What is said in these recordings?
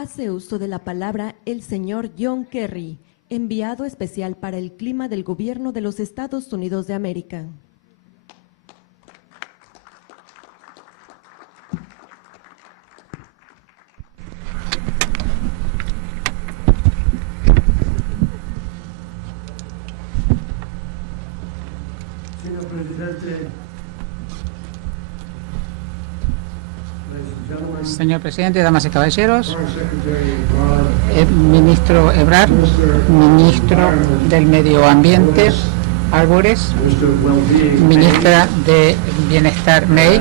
Hace uso de la palabra el señor John Kerry, enviado especial para el clima del Gobierno de los Estados Unidos de América. Señor presidente, Señor presidente, damas y caballeros, ministro Ebrard, ministro del Medio Ambiente Álvarez, ministra de Bienestar May,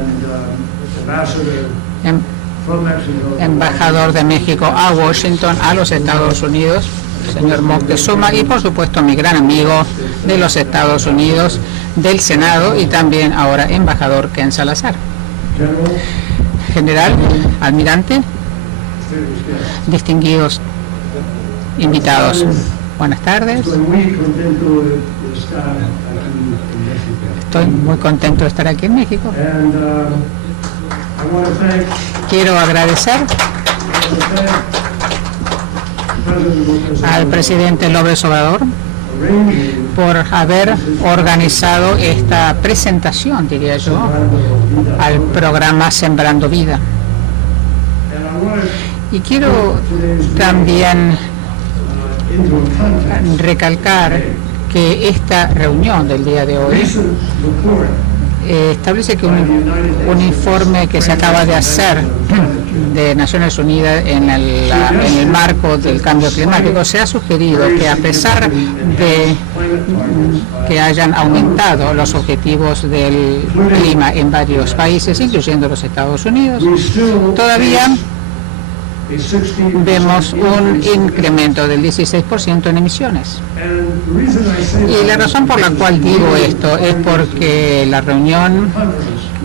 embajador de México a Washington, a los Estados Unidos, señor Moctezuma, y por supuesto mi gran amigo de los Estados Unidos, del Senado, y también ahora embajador Ken Salazar. General, almirante, distinguidos invitados, buenas tardes. Estoy muy contento de estar aquí en México. Quiero agradecer al presidente López Obrador por haber organizado esta presentación, diría yo, al programa Sembrando Vida. Y quiero también recalcar que esta reunión del día de hoy establece que un informe que se acaba de hacer de Naciones Unidas en el marco del cambio climático, se ha sugerido que a pesar de que hayan aumentado los objetivos del clima en varios países, incluyendo los Estados Unidos, todavía vemos un incremento del 16% en emisiones. Y la razón por la cual digo esto es porque la reunión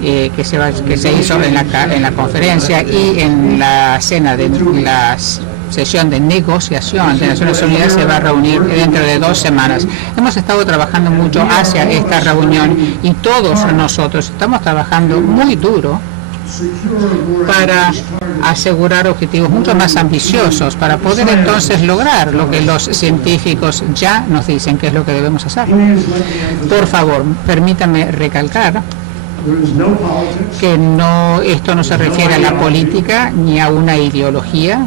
que se hizo en la conferencia y en la sesión de negociación de Naciones Unidas se va a reunir dentro de 2 semanas. Hemos estado trabajando mucho hacia esta reunión y todos nosotros estamos trabajando muy duro para asegurar objetivos mucho más ambiciosos, para poder entonces lograr lo que los científicos ya nos dicen que es lo que debemos hacer. Por favor, permítame recalcar que esto no se refiere a la política ni a una ideología.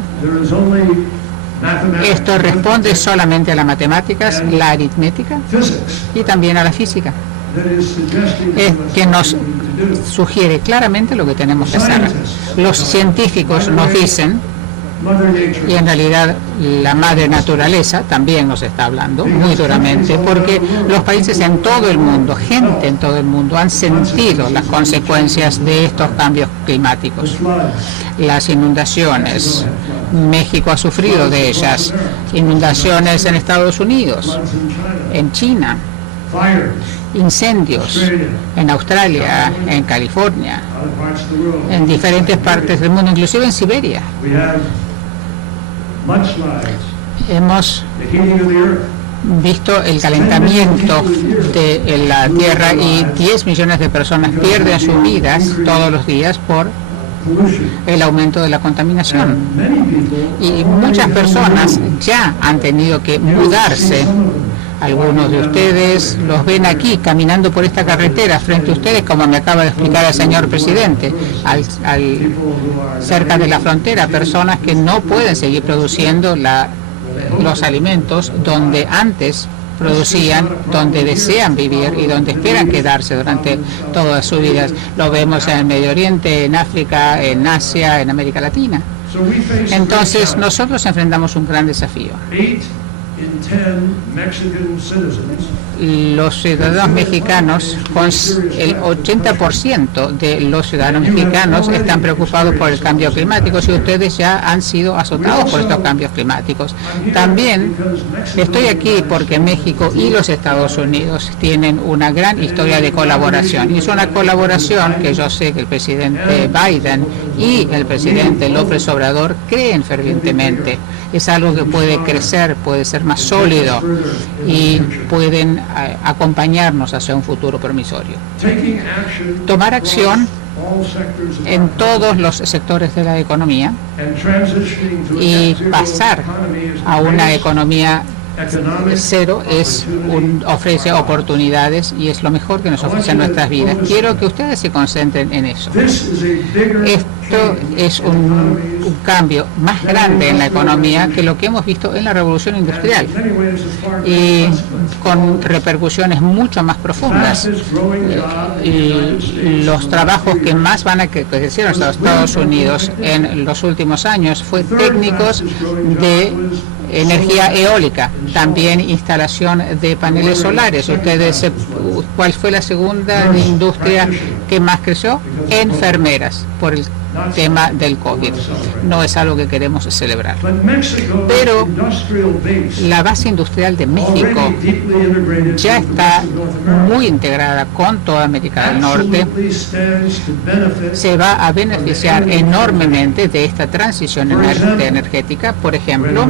Esto responde solamente a las matemáticas, la aritmética y también a la física, que nos sugiere claramente lo que tenemos que hacer. Los científicos nos dicen, y en realidad la madre naturaleza también nos está hablando muy duramente, porque los países en todo el mundo, gente en todo el mundo, han sentido las consecuencias de estos cambios climáticos. Las inundaciones, México ha sufrido de ellas, inundaciones en Estados Unidos, en China, incendios en Australia, en California, en diferentes partes del mundo, inclusive en Siberia. Hemos visto el calentamiento de la Tierra y 10 millones de personas pierden sus vidas todos los días por el aumento de la contaminación. Y muchas personas ya han tenido que mudarse. Algunos de ustedes los ven aquí caminando por esta carretera frente a ustedes, como me acaba de explicar el señor presidente, cerca de la frontera, personas que no pueden seguir produciendo los alimentos donde antes producían, donde desean vivir y donde esperan quedarse durante todas sus vidas. Lo vemos en el Medio Oriente, en África, en Asia, en América Latina. Entonces nosotros enfrentamos un gran desafío. Los ciudadanos mexicanos, el 80% de los ciudadanos mexicanos están preocupados por el cambio climático, y ustedes ya han sido azotados por estos cambios climáticos. También estoy aquí porque México y los Estados Unidos tienen una gran historia de colaboración, y es una colaboración que yo sé que el presidente Biden y el presidente López Obrador creen fervientemente. Es algo que puede crecer, puede ser más sólido y pueden acompañarnos hacia un futuro promisorio. Tomar acción en todos los sectores de la economía y pasar a una economía cero ofrece oportunidades y es lo mejor que nos ofrecen nuestras vidas. Quiero que ustedes se concentren en eso. Esto es un cambio más grande en la economía que lo que hemos visto en la revolución industrial y con repercusiones mucho más profundas. Y los trabajos que más van a crecer en los Estados Unidos en los últimos años fue técnicos de energía eólica, también instalación de paneles solares. ¿Cuál fue la segunda industria que más creció? Enfermeras, por el tema del COVID. No es algo que queremos celebrar. Pero la base industrial de México ya está muy integrada con toda América del Norte. Se va a beneficiar enormemente de esta transición energética. Por ejemplo,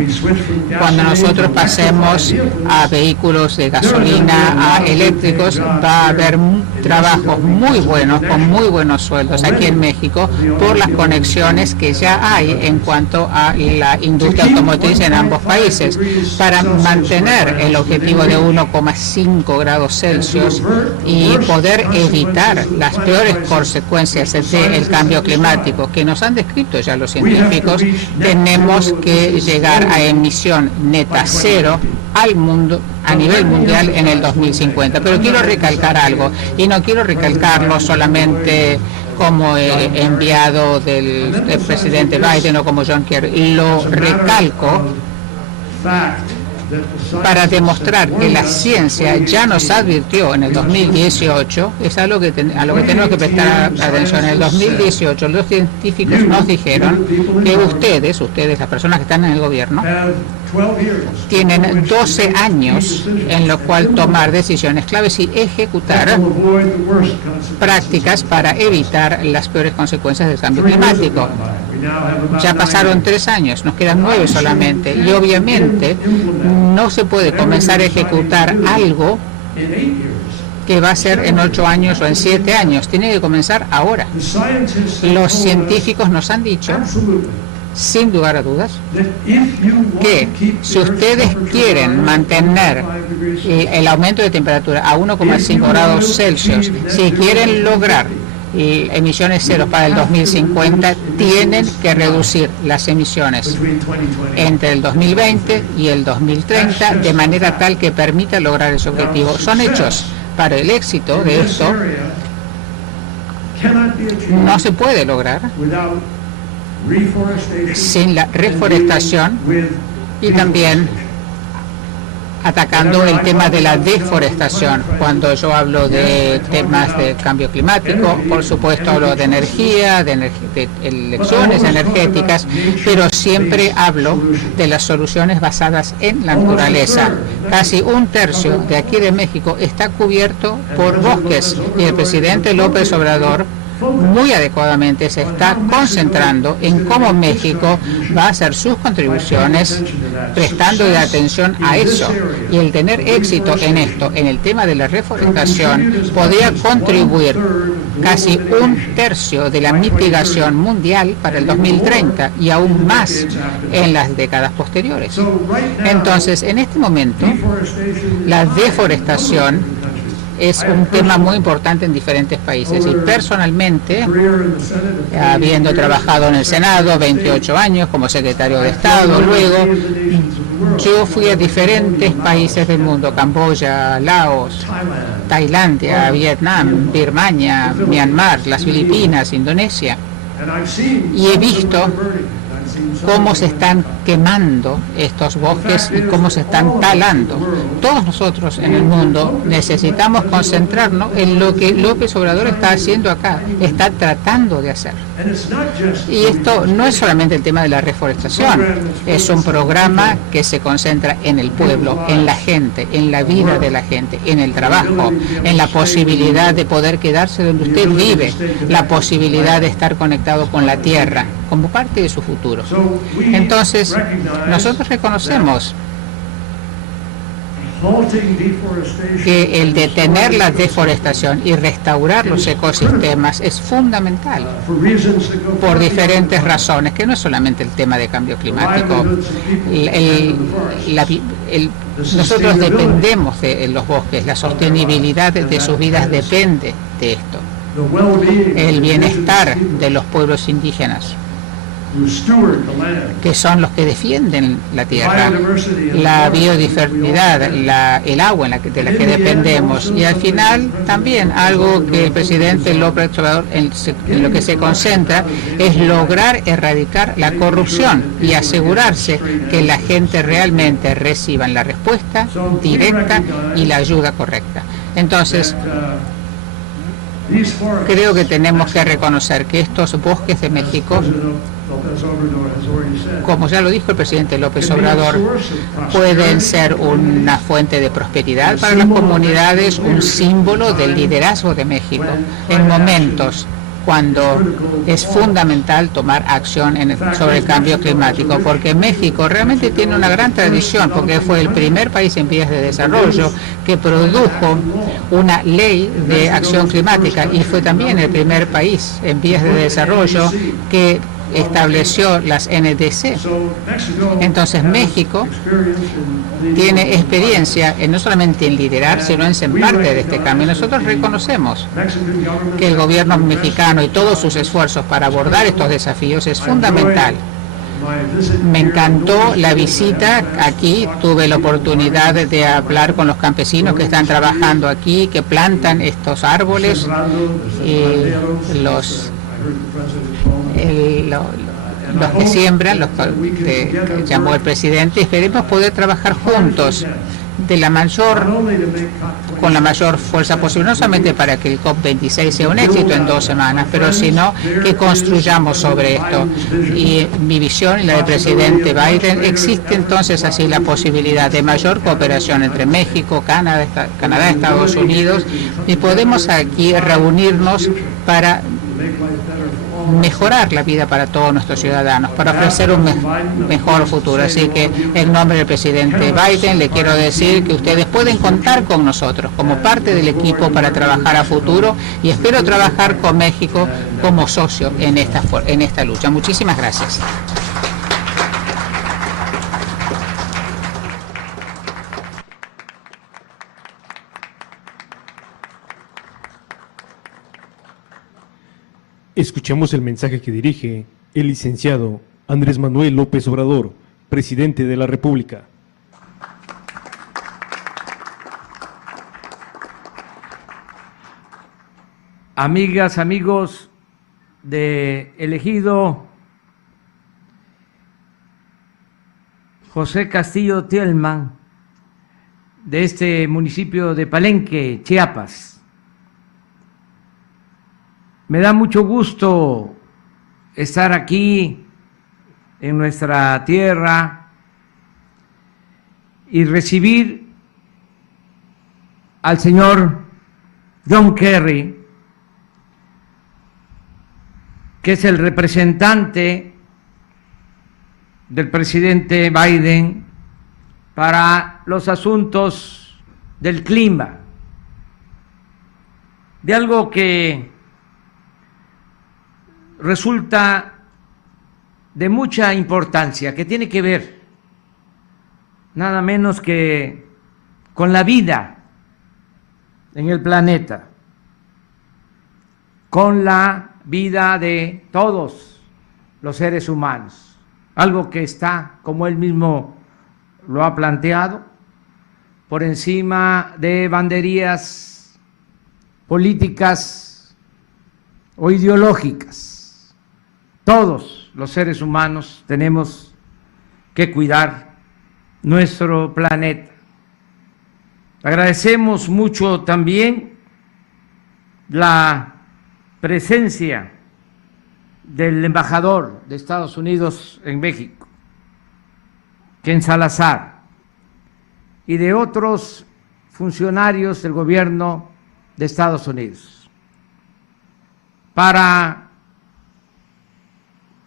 cuando nosotros pasemos a vehículos de gasolina a eléctricos, va a haber trabajos muy buenos, con muy buenos sueldos aquí en México, por las conexiones que ya hay en cuanto a la industria automotriz en ambos países. Para mantener el objetivo de 1,5 grados Celsius y poder evitar las peores consecuencias del cambio climático que nos han descrito ya los científicos, tenemos que llegar a emisión neta cero al mundo, a nivel mundial, en el 2050. Pero quiero recalcar algo, y no quiero recalcarlo solamente como enviado del presidente Biden o como John Kerry. Lo recalco para demostrar que la ciencia ya nos advirtió en el 2018, es algo que a lo que tenemos que prestar atención. En el 2018 los científicos nos dijeron que ustedes, las personas que están en el gobierno, tienen 12 años en lo cual tomar decisiones claves y ejecutar prácticas para evitar las peores consecuencias del cambio climático. Ya pasaron 3 años, nos quedan 9 solamente, y obviamente no se puede comenzar a ejecutar algo que va a ser en 8 años o en 7 años. Tiene que comenzar ahora. Los científicos nos han dicho, sin lugar a dudas, que si ustedes quieren mantener el aumento de temperatura a 1,5 grados Celsius, si quieren lograr emisiones cero para el 2050, tienen que reducir las emisiones entre el 2020 y el 2030 de manera tal que permita lograr ese objetivo. Son hechos. Para el éxito de esto no se puede lograr sin la reforestación y también atacando el tema de la deforestación. Cuando yo hablo de temas de cambio climático, por supuesto hablo de energía, de elecciones energéticas, pero siempre hablo de las soluciones basadas en la naturaleza. Casi 1/3 de aquí de México está cubierto por bosques y el presidente López Obrador muy adecuadamente se está concentrando en cómo México va a hacer sus contribuciones prestando atención a eso, y el tener éxito en esto, en el tema de la reforestación, podría contribuir casi 1/3 de la mitigación mundial para el 2030 y aún más en las décadas posteriores. Entonces, en este momento, la deforestación es un tema muy importante en diferentes países, y personalmente, habiendo trabajado en el Senado 28 años como secretario de Estado, luego yo fui a diferentes países del mundo: Camboya, Laos, Tailandia, Vietnam, Birmania, Myanmar, las Filipinas, Indonesia, y he visto cómo se están quemando estos bosques y cómo se están talando. Todos nosotros en el mundo necesitamos concentrarnos en lo que López Obrador está haciendo acá, está tratando de hacer. Y esto no es solamente el tema de la reforestación, es un programa que se concentra en el pueblo, en la gente, en la vida de la gente, en el trabajo, en la posibilidad de poder quedarse donde usted vive, la posibilidad de estar conectado con la tierra como parte de su futuro. Entonces, nosotros reconocemos que el detener la deforestación y restaurar los ecosistemas es fundamental por diferentes razones, que no es solamente el tema de cambio climático. Nosotros dependemos de los bosques, la sostenibilidad de sus vidas depende de esto. El bienestar de los pueblos indígenas, que son los que defienden la tierra, la biodiversidad, el agua de la que dependemos, y al final también algo que el presidente López Obrador en lo que se concentra es lograr erradicar la corrupción y asegurarse que la gente realmente reciba la respuesta directa y la ayuda correcta. Entonces, creo que tenemos que reconocer que estos bosques de México, como ya lo dijo el presidente López Obrador, pueden ser una fuente de prosperidad para las comunidades, un símbolo del liderazgo de México en momentos cuando es fundamental tomar acción sobre el cambio climático, porque México realmente tiene una gran tradición, porque fue el primer país en vías de desarrollo que produjo una ley de acción climática y fue también el primer país en vías de desarrollo que estableció las NDC. Entonces México tiene experiencia no solamente en liderar, sino en ser parte de este cambio. Nosotros reconocemos que el gobierno mexicano y todos sus esfuerzos para abordar estos desafíos es fundamental. Me encantó la visita aquí, tuve la oportunidad de hablar con los campesinos que están trabajando aquí, que plantan estos árboles, y los que siembran, los que llamó el presidente. Esperemos poder trabajar juntos con la mayor fuerza posible, no solamente para que el COP26 sea un éxito en 2 semanas, pero sino que construyamos sobre esto. Y mi visión y la del presidente Biden, existe entonces así la posibilidad de mayor cooperación entre México, Canadá, Estados Unidos, y podemos aquí reunirnos para mejorar la vida para todos nuestros ciudadanos, para ofrecer un mejor futuro. Así que en nombre del presidente Biden le quiero decir que ustedes pueden contar con nosotros como parte del equipo para trabajar a futuro, y espero trabajar con México como socio en esta lucha. Muchísimas gracias. Escuchemos el mensaje que dirige el licenciado Andrés Manuel López Obrador, presidente de la República. Amigas, amigos de elegido José Castillo Tielman, de este municipio de Palenque, Chiapas. Me da mucho gusto estar aquí en nuestra tierra y recibir al señor John Kerry, que es el representante del presidente Biden para los asuntos del clima, de algo que resulta de mucha importancia, que tiene que ver nada menos que con la vida en el planeta, con la vida de todos los seres humanos, algo que está, como él mismo lo ha planteado, por encima de banderías políticas o ideológicas. Todos los seres humanos tenemos que cuidar nuestro planeta. Agradecemos mucho también la presencia del embajador de Estados Unidos en México, Ken Salazar, y de otros funcionarios del gobierno de Estados Unidos. Para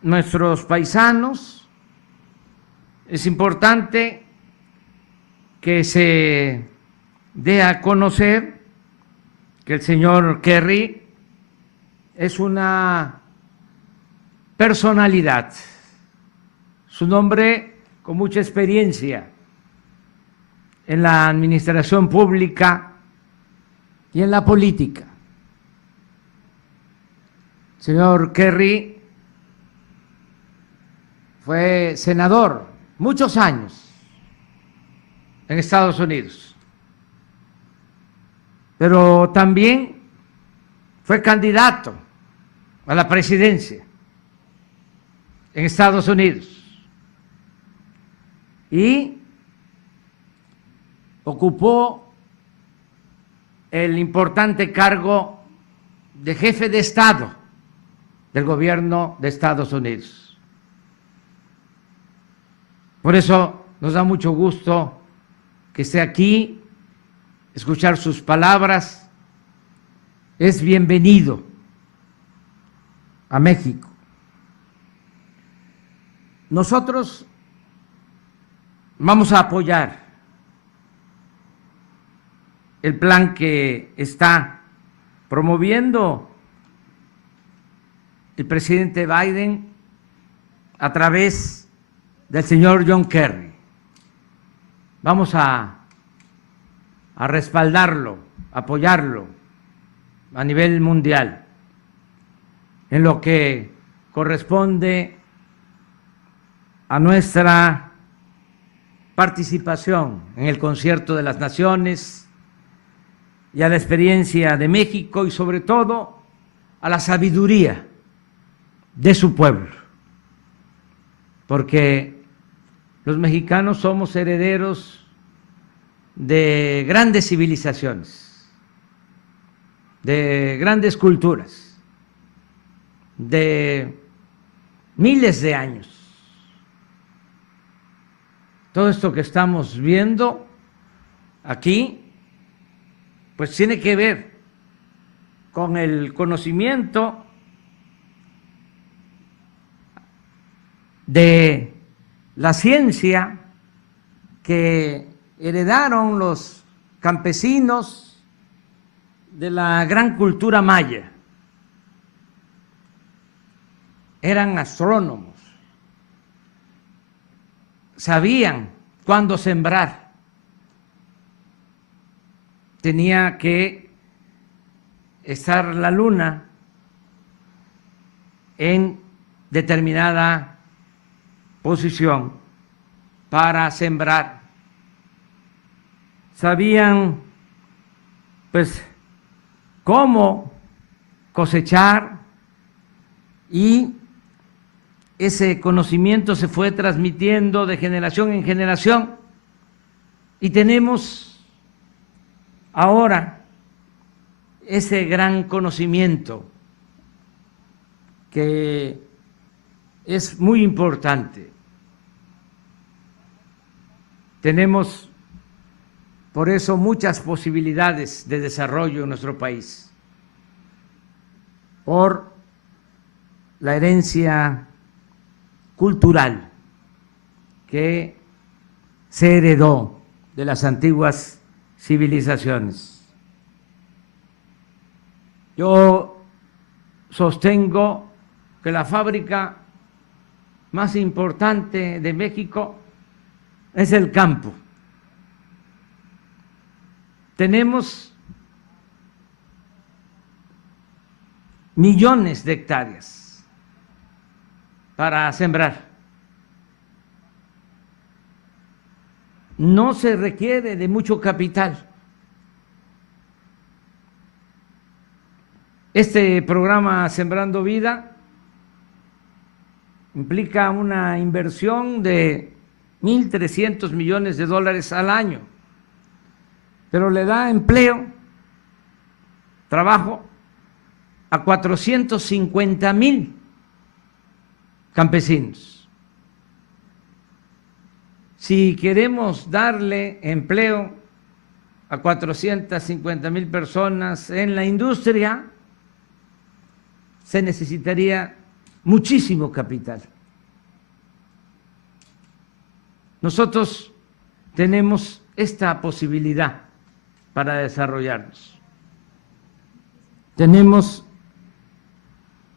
nuestros paisanos es importante que se dé a conocer que el señor Kerry es una personalidad, su nombre con mucha experiencia en la administración pública y en la política. El señor Kerry fue senador muchos años en Estados Unidos, pero también fue candidato a la presidencia en Estados Unidos y ocupó el importante cargo de jefe de Estado del gobierno de Estados Unidos. Por eso nos da mucho gusto que esté aquí, escuchar sus palabras. Es bienvenido a México. Nosotros vamos a apoyar el plan que está promoviendo el presidente Biden a través del señor John Kerry. Vamos a respaldarlo, apoyarlo a nivel mundial en lo que corresponde a nuestra participación en el Concierto de las Naciones y a la experiencia de México y sobre todo a la sabiduría de su pueblo, porque los mexicanos somos herederos de grandes civilizaciones, de grandes culturas, de miles de años. Todo esto que estamos viendo aquí, pues tiene que ver con el conocimiento de la ciencia que heredaron los campesinos de la gran cultura maya. Eran astrónomos, sabían cuándo sembrar, tenía que estar la luna en determinada posición para sembrar. Sabían pues cómo cosechar y ese conocimiento se fue transmitiendo de generación en generación y tenemos ahora ese gran conocimiento que es muy importante. Tenemos por eso muchas posibilidades de desarrollo en nuestro país, por la herencia cultural que se heredó de las antiguas civilizaciones. Yo sostengo que la fábrica más importante de México es el campo. Tenemos millones de hectáreas para sembrar. No se requiere de mucho capital. Este programa Sembrando Vida implica una inversión de 1.300 millones de dólares al año, pero le da empleo, trabajo a 450,000 campesinos. Si queremos darle empleo a 450,000 personas en la industria, se necesitaría muchísimo capital. Nosotros tenemos esta posibilidad para desarrollarnos. Tenemos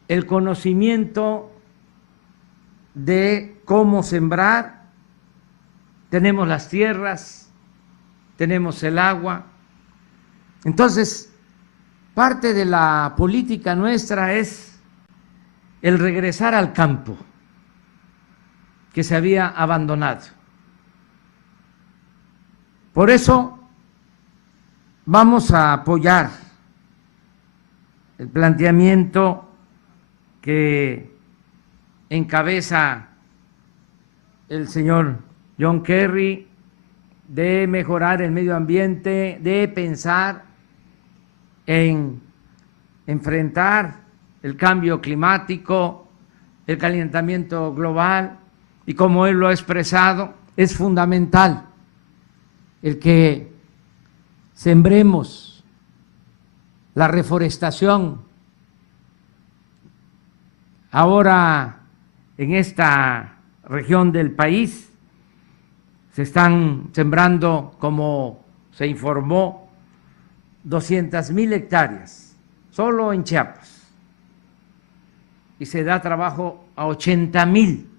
el conocimiento de cómo sembrar, tenemos las tierras, tenemos el agua. Entonces, parte de la política nuestra es el regresar al campo que se había abandonado. Por eso vamos a apoyar el planteamiento que encabeza el señor John Kerry de mejorar el medio ambiente, de pensar en enfrentar el cambio climático, el calentamiento global, y como él lo ha expresado, es fundamental el que sembremos la reforestación. Ahora, en esta región del país, se están sembrando, como se informó, 200,000 hectáreas, solo en Chiapas, y se da trabajo a 80,000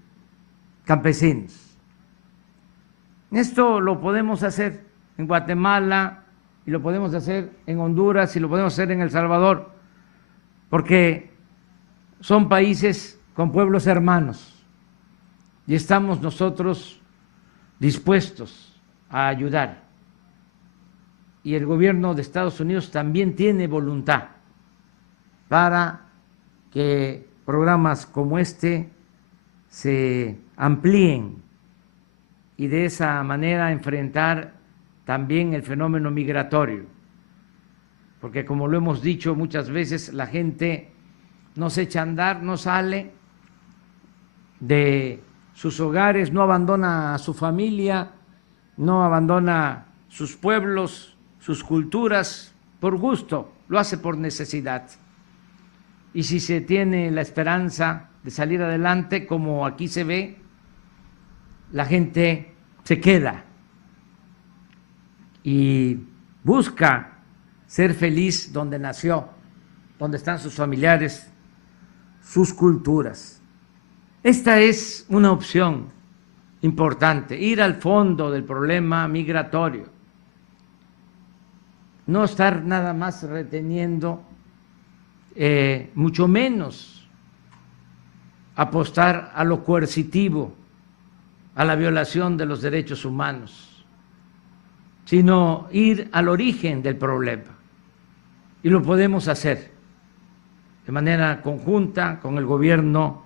campesinos. Esto lo podemos hacer en Guatemala, y lo podemos hacer en Honduras, y lo podemos hacer en El Salvador, porque son países con pueblos hermanos, y estamos nosotros dispuestos a ayudar. Y el gobierno de Estados Unidos también tiene voluntad para que programas como este se amplíen y de esa manera enfrentar también el fenómeno migratorio, porque como lo hemos dicho muchas veces, la gente no se echa a andar, no sale de sus hogares, no abandona a su familia, no abandona sus pueblos, sus culturas por gusto, lo hace por necesidad. Y si se tiene la esperanza de salir adelante, como aquí se ve, la gente se queda y busca ser feliz donde nació, donde están sus familiares, sus culturas. Esta es una opción importante, ir al fondo del problema migratorio, no estar nada más reteniendo, mucho menos apostar a lo coercitivo, a la violación de los derechos humanos, sino ir al origen del problema. Y lo podemos hacer de manera conjunta con el gobierno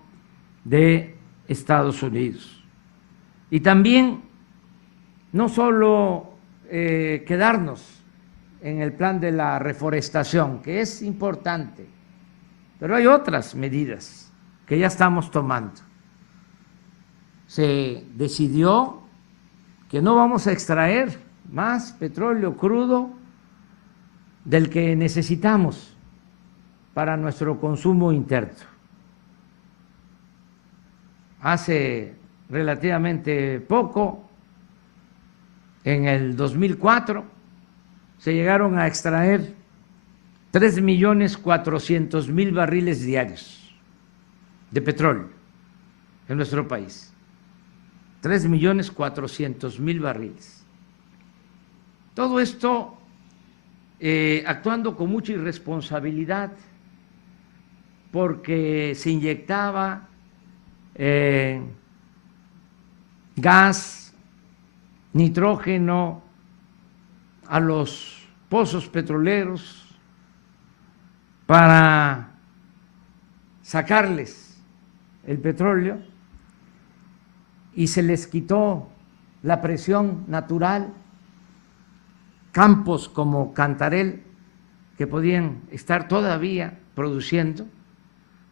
de Estados Unidos. Y también no solo quedarnos en el plan de la reforestación, que es importante, pero hay otras medidas que ya estamos tomando. Se decidió que no vamos a extraer más petróleo crudo del que necesitamos para nuestro consumo interno. Hace relativamente poco, en el 2004, se llegaron a extraer 3.400.000 barriles diarios de petróleo en nuestro país. 3.400.000 barriles. Todo esto actuando con mucha irresponsabilidad, porque se inyectaba gas, nitrógeno a los pozos petroleros para sacarles el petróleo, y se les quitó la presión natural. Campos como Cantarell, que podían estar todavía produciendo,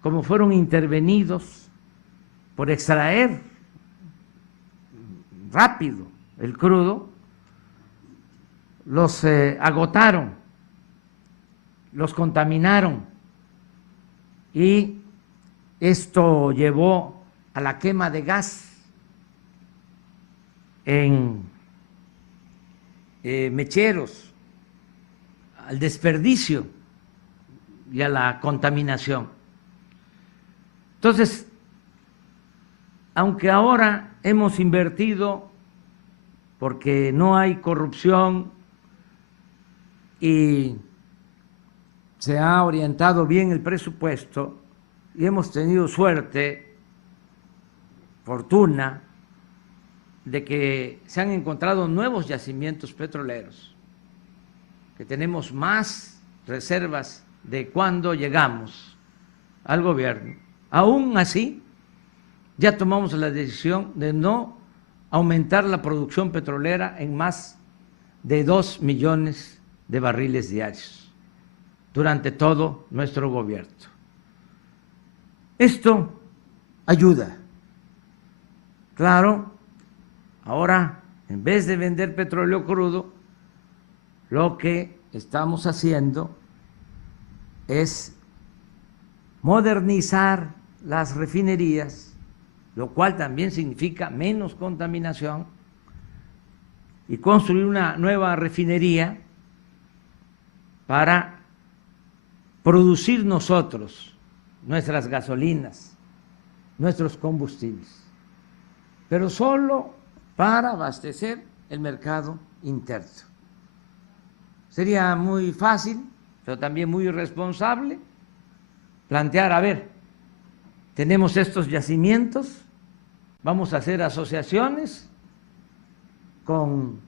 como fueron intervenidos por extraer rápido el crudo, los agotaron, los contaminaron, y esto llevó a la quema de gas en mecheros, al desperdicio y a la contaminación. Entonces, aunque ahora hemos invertido porque no hay corrupción y se ha orientado bien el presupuesto y hemos tenido suerte, fortuna, de que se han encontrado nuevos yacimientos petroleros, que tenemos más reservas de cuando llegamos al gobierno. Aún así, ya tomamos la decisión de no aumentar la producción petrolera en más de 2 millones de barriles diarios durante todo nuestro gobierno. Esto ayuda. Claro, ahora, en vez de vender petróleo crudo, lo que estamos haciendo es modernizar las refinerías, lo cual también significa menos contaminación, y construir una nueva refinería para producir nosotros nuestras gasolinas, nuestros combustibles, pero solo para abastecer el mercado interno. Sería muy fácil, pero también muy irresponsable, plantear, a ver, tenemos estos yacimientos, vamos a hacer asociaciones con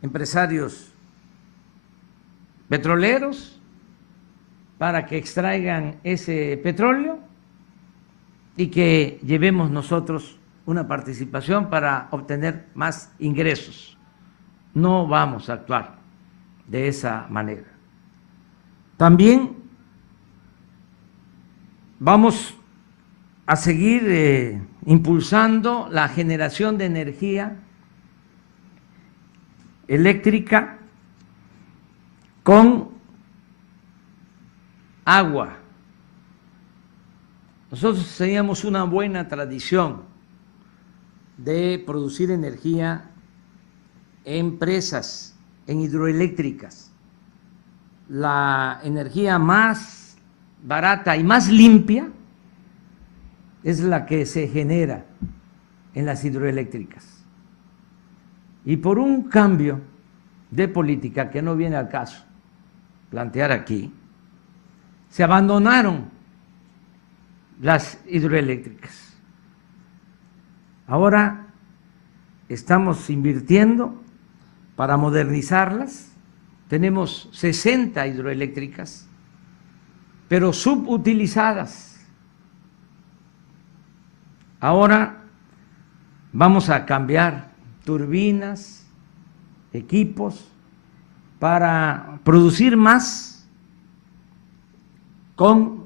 empresarios petroleros para que extraigan ese petróleo y que llevemos nosotros una participación para obtener más ingresos. No vamos a actuar de esa manera. También vamos a seguir impulsando la generación de energía eléctrica con agua. Nosotros teníamos una buena tradición de producir energía en presas, en hidroeléctricas. La energía más barata y más limpia es la que se genera en las hidroeléctricas. Y por un cambio de política que no viene al caso plantear aquí, se abandonaron las hidroeléctricas. Ahora estamos invirtiendo para modernizarlas. Tenemos 60 hidroeléctricas, pero subutilizadas. Ahora vamos a cambiar turbinas, equipos, para producir más con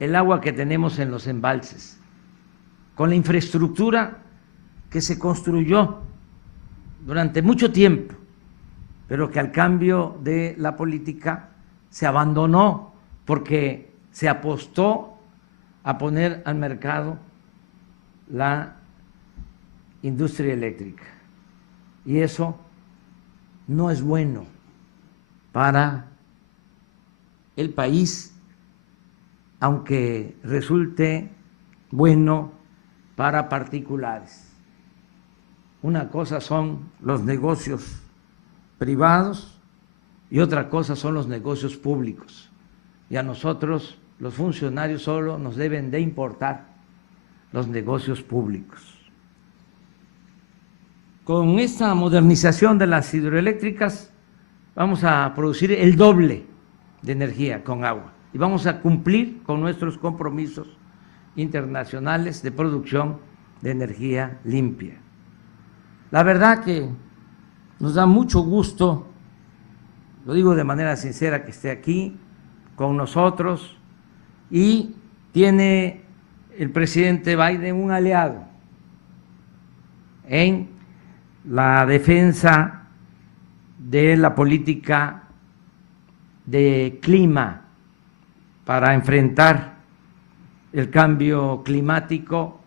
el agua que tenemos en los embalses, con la infraestructura que se construyó durante mucho tiempo, pero que al cambio de la política se abandonó porque se apostó a poner al mercado la industria eléctrica. Y eso no es bueno para el país, aunque resulte bueno para particulares. Una cosa son los negocios privados y otra cosa son los negocios públicos. Y a nosotros, los funcionarios, solo nos deben de importar los negocios públicos. Con esta modernización de las hidroeléctricas vamos a producir el doble de energía con agua y vamos a cumplir con nuestros compromisos internacionales de producción de energía limpia. La verdad que nos da mucho gusto, lo digo de manera sincera, que esté aquí con nosotros, y tiene el presidente Biden un aliado en la defensa de la política de clima para enfrentar el cambio climático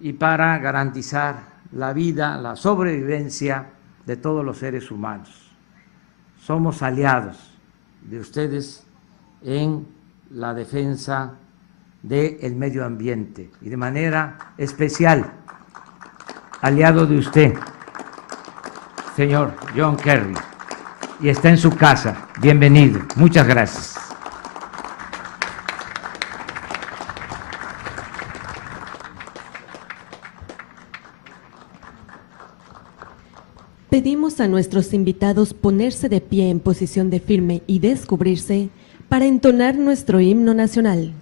y para garantizar la vida, la sobrevivencia de todos los seres humanos. Somos aliados de ustedes en la defensa del medio ambiente y de manera especial aliado de usted, señor John Kerry, y está en su casa. Bienvenido. Muchas gracias. Pedimos a nuestros invitados ponerse de pie en posición de firme y descubrirse para entonar nuestro himno nacional.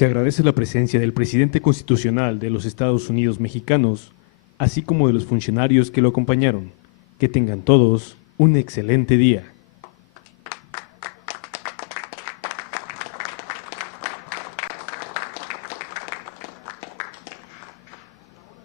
Se agradece la presencia del presidente constitucional de los Estados Unidos mexicanos, así como de los funcionarios que lo acompañaron. Que tengan todos un excelente día.